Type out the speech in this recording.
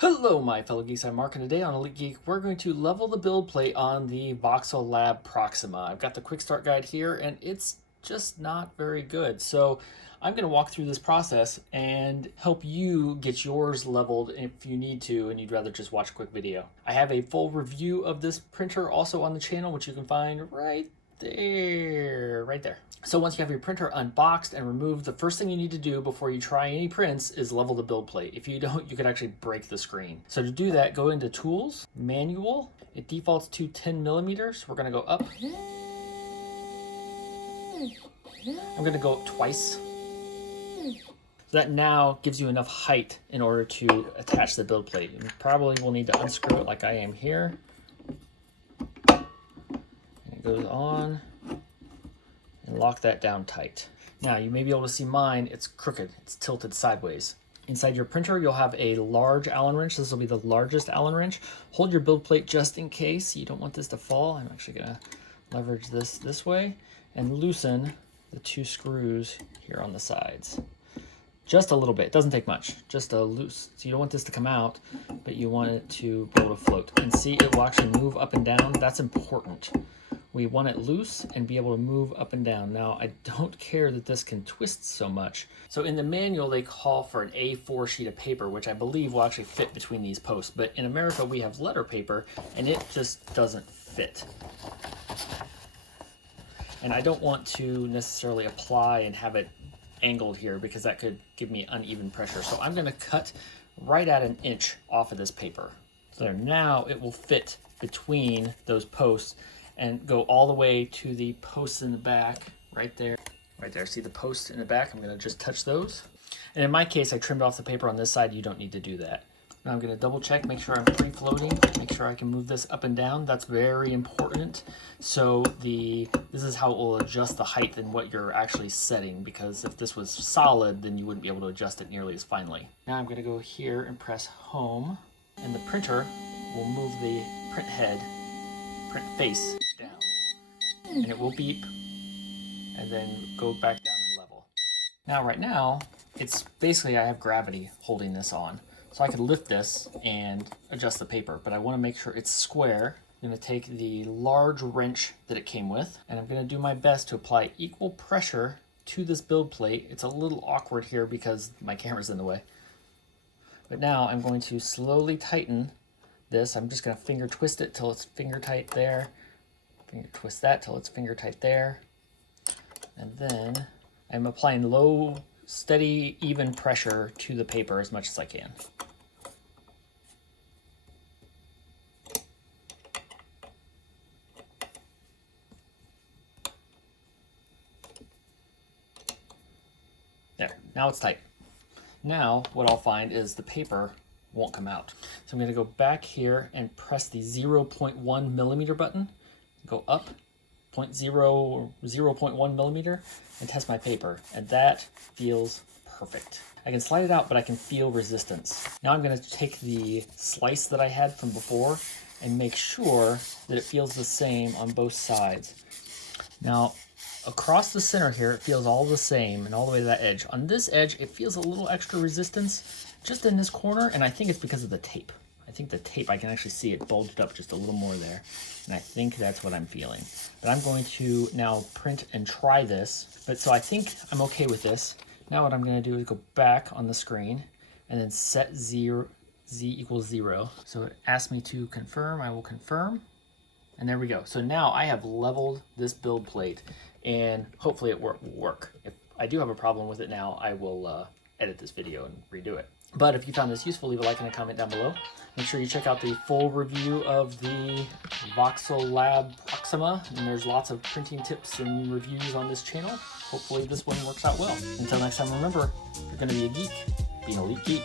Hello my fellow geeks, I'm Mark, and today on Elite Geek we're going to level the build plate on the Voxelab Proxima. I've got the quick start guide here and it's just not very good. So I'm going to walk through this process and help you get yours leveled if you need to and you'd rather just watch a quick video. I have a full review of this printer also on the channel, which you can find right there. So once you have your printer unboxed and removed, the first thing you need to do before you try any prints is level the build plate. If you don't, you could actually break the screen. So to do that, go into Tools, Manual. It defaults to 10 millimeters. We're gonna go up. I'm gonna go up twice. So that now gives you enough height in order to attach the build plate. You probably will need to unscrew it like I am here. And it goes on. And lock that down tight. Now you may be able to see mine, it's crooked, it's tilted sideways. Inside your printer you'll have a large Allen wrench. This will be the largest Allen wrench. Hold your build plate just in case you don't want this to fall. I'm actually gonna leverage this way and loosen the two screws here on the sides. Just a little bit, it doesn't take much, just a loose. So you don't want this to come out, but you want it to be able to float. And see, it will actually move up and down. That's important. We want it loose and be able to move up and down. Now, I don't care that this can twist so much. So in the manual, they call for an A4 sheet of paper, which I believe will actually fit between these posts. But in America, we have letter paper, and it just doesn't fit. And I don't want to necessarily apply and have it angled here because that could give me uneven pressure. So I'm gonna cut right at an inch off of this paper. So now it will fit between those posts and go all the way to the posts in the back, right there. See the posts in the back? I'm gonna just touch those. And in my case, I trimmed off the paper on this side. You don't need to do that. Now I'm gonna double check, make sure I'm free floating, make sure I can move this up and down. That's very important. So this is how it will adjust the height and what you're actually setting, because if this was solid, then you wouldn't be able to adjust it nearly as finely. Now I'm gonna go here and press home, and the printer will move the print face down, and it will beep and then go back down and level. Now right now it's basically, I have gravity holding this on, so I could lift this and adjust the paper, but I want to make sure it's square. I'm going to take the large wrench that it came with, and I'm going to do my best to apply equal pressure to this build plate. It's a little awkward here because my camera's in the way, but now I'm going to slowly tighten this. I'm just going to finger twist it till it's finger tight there. Finger twist that till it's finger tight there. And then I'm applying low, steady, even pressure to the paper as much as I can. There, now it's tight. Now what I'll find is the paper won't come out. So I'm going to go back here and press the 0.1 millimeter button, go up 0.1 millimeter and test my paper, and that feels perfect. I can slide it out, but I can feel resistance. Now I'm going to take the slice that I had from before and make sure that it feels the same on both sides. Now across the center here, it feels all the same and all the way to that edge. On this edge, it feels a little extra resistance just in this corner, and I think it's because of the tape. I think the tape, I can actually see it bulged up just a little more there, and I think that's what I'm feeling. But I'm going to now print and try this, but so I think I'm okay with this. Now what I'm going to do is go back on the screen and then set z equals 0. So it asks me to confirm, I will confirm, and there we go. So now I have leveled this build plate, and hopefully it will work. If I do have a problem with it now, I will edit this video and redo it. But if you found this useful, leave a like and a comment down below. Make sure you check out the full review of the Voxelab Proxima, and there's lots of printing tips and reviews on this channel. Hopefully this one works out well. Until next time, remember, if you're going to be a geek, be an elite geek.